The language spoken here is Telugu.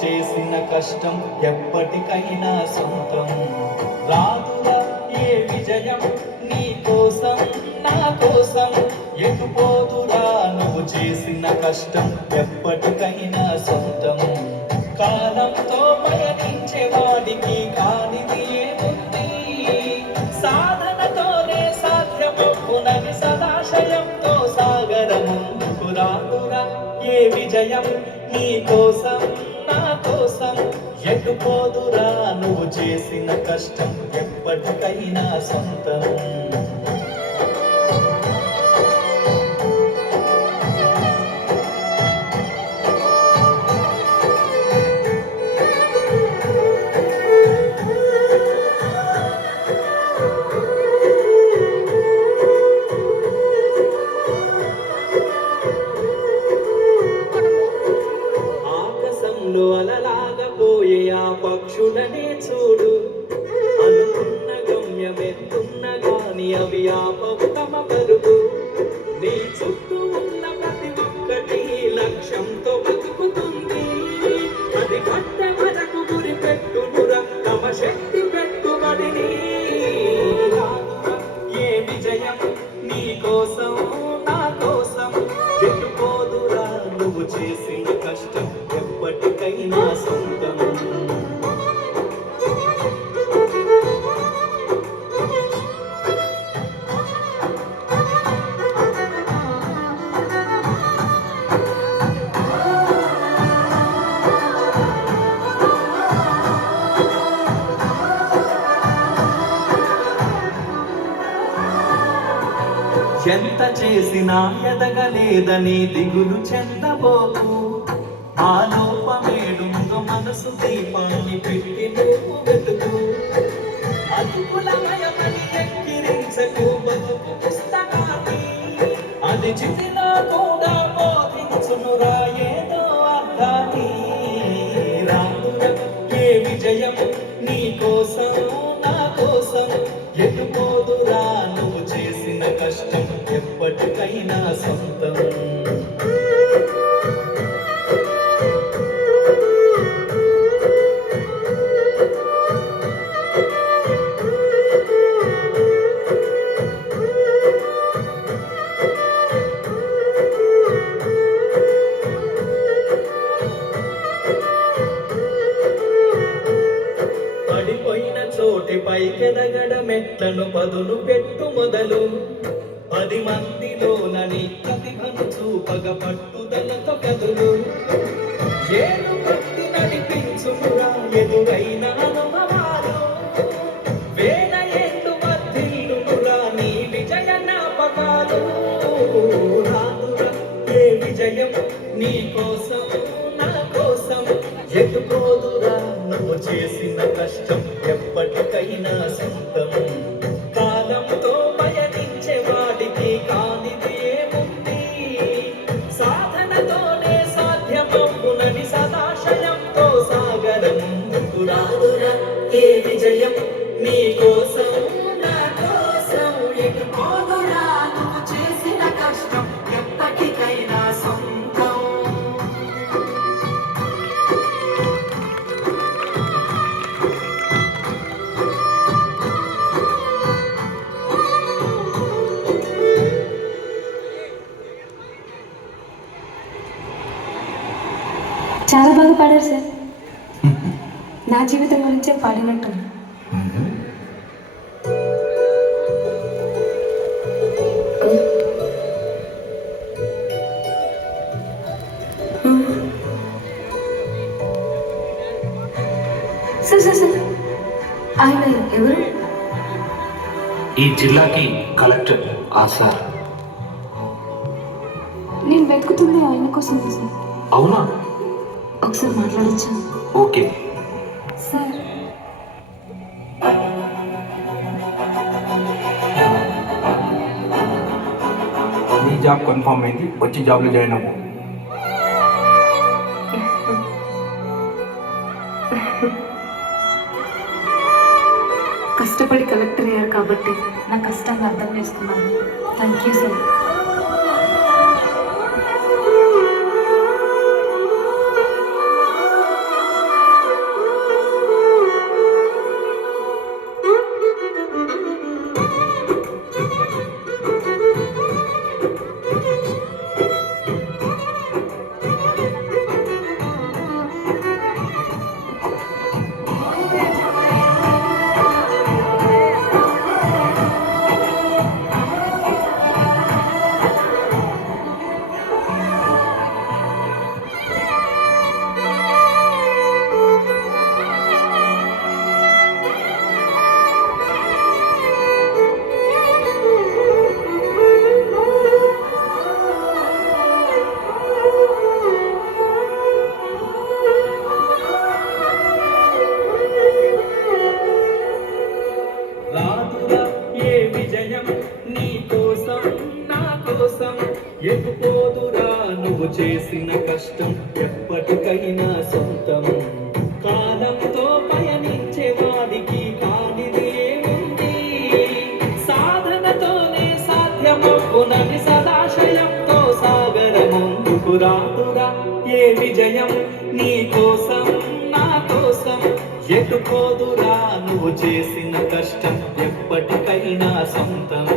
చేసిన కష్టం ఎప్పటికైనా సొంతం. రాదురా ఏ విజయం నీ కోసం నా కోసం, ఎటుపోదురా నువ్వు చేసిన కష్టం ఎప్పటికైనా సొంతం. కాలంతో పయనించే వాడికి కానిది ఏముంది, సాధనతోనే సాధ్యమవునని సదాశయంతో సాగర ముందుకు రాదురా ఏ విజయం నీ కోసం నా కోసం, ఎటుపోదురా నువ్వు చేసిన కష్టం ఎప్పటికైనా సొంతం. అలలాగపోయే ఆ పక్షులనే చూడు, అనుకున్న గమ్యమెత్తున్న గాని అవి ఆపవు తమ పరుగు. నీ చుట్టూ ఉన్న ప్రతి ఒక్కటి లక్ష్యంతో బతుకుతుంది, అది కట్టె వరకు గురి పెట్టునురా తమ శక్తి పెట్టుబడిని. ఏ విజయం నీ కోసం నా కోసం, ఎటుపోదురా నువ్వు చేసిన కష్టం ఎప్పటికైనా సొంతం. ఎంత చేసినా ఎదగలేదని దిగులు చెందబోకు, ఆ లోపమేడుందో మనసు దీపాన్ని పెట్టి నువ్వు వెతుకు. అతుకులమయమని ఎక్కిరించకు బతుకు పుస్తకాన్ని, అది చితినా కూడా బోధించునురా ఏదో అర్థాన్ని. రాదురా ఏ విజయం నీ కోసం నా కోసం, ఎటుపోదురా నువ్వు చేసిన కష్టం ఎప్పటికైనా సొంతం. పడిపోయిన చోటి పైకెదగడ మెట్లను పదును పెట్టు మొదలు, 10 మందిలోనని ప్రతిభను చూపగ పట్టుదలతో కదులు. ఏడు పట్టి నడిపించునురా ఎదురైన అనుభవాలు, వేల ఏళ్ళు వర్ధిల్లునురా నీ విజయ జ్ఞాపకాలు. రాదురా ఏ విజయం నీ కోసం నా కోసం, ఎటుపోదురా నువ్వు చేసిన కష్టం ఎప్పటికైనా సొంతం. కాలంతో పయనించే వాడికి కానిది ఏముంది, సాధనతోనే సాధ్యమవునని సదాశయంతో సాగర ముందుకు రాదురా ఏ విజయం నీ కోసం నా కోసం, ఎటుపోదురా నువ్వు చేసిన కష్టం ఎప్పటికైనా సొంతం. చాలా బాగా పాడారు సార్, నా జీవితం గురించే పాడినట్టు. సార్ సార్ సార్ ఆయన ఎవరు? ఈ జిల్లాకి కలెక్టర్ ఆ సార్. నేను వెతుకుతుంది ఆయన కోసం సార్. అవునా? ఒకసారి మాట్లాడచ్చా? Okay sir. నీ జాబ్ కన్ఫర్మ్ అయింది, వచ్చి జాబ్లో జాయిన్ అవ్వు. కష్టపడి కలెక్టర్ అయ్యారు కాబట్టి నా కష్టాన్ని అర్థం చేసుకున్నాను. Thank you sir. ఎటుపోదురా నువ్వు చేసిన కష్టం ఎప్పటికైనా సొంతం కాలంతో పయనించే వారికి కానిది ఏముంది సాధనతోనే సాధ్యమవునని సదాశయంతో సాగర ముందుకు రాదురా ఏ విజయం నీ కోసం నా కోసం ఎటుపోదురా నువ్వు చేసిన కష్టం ఎప్పటికైనా సొంతం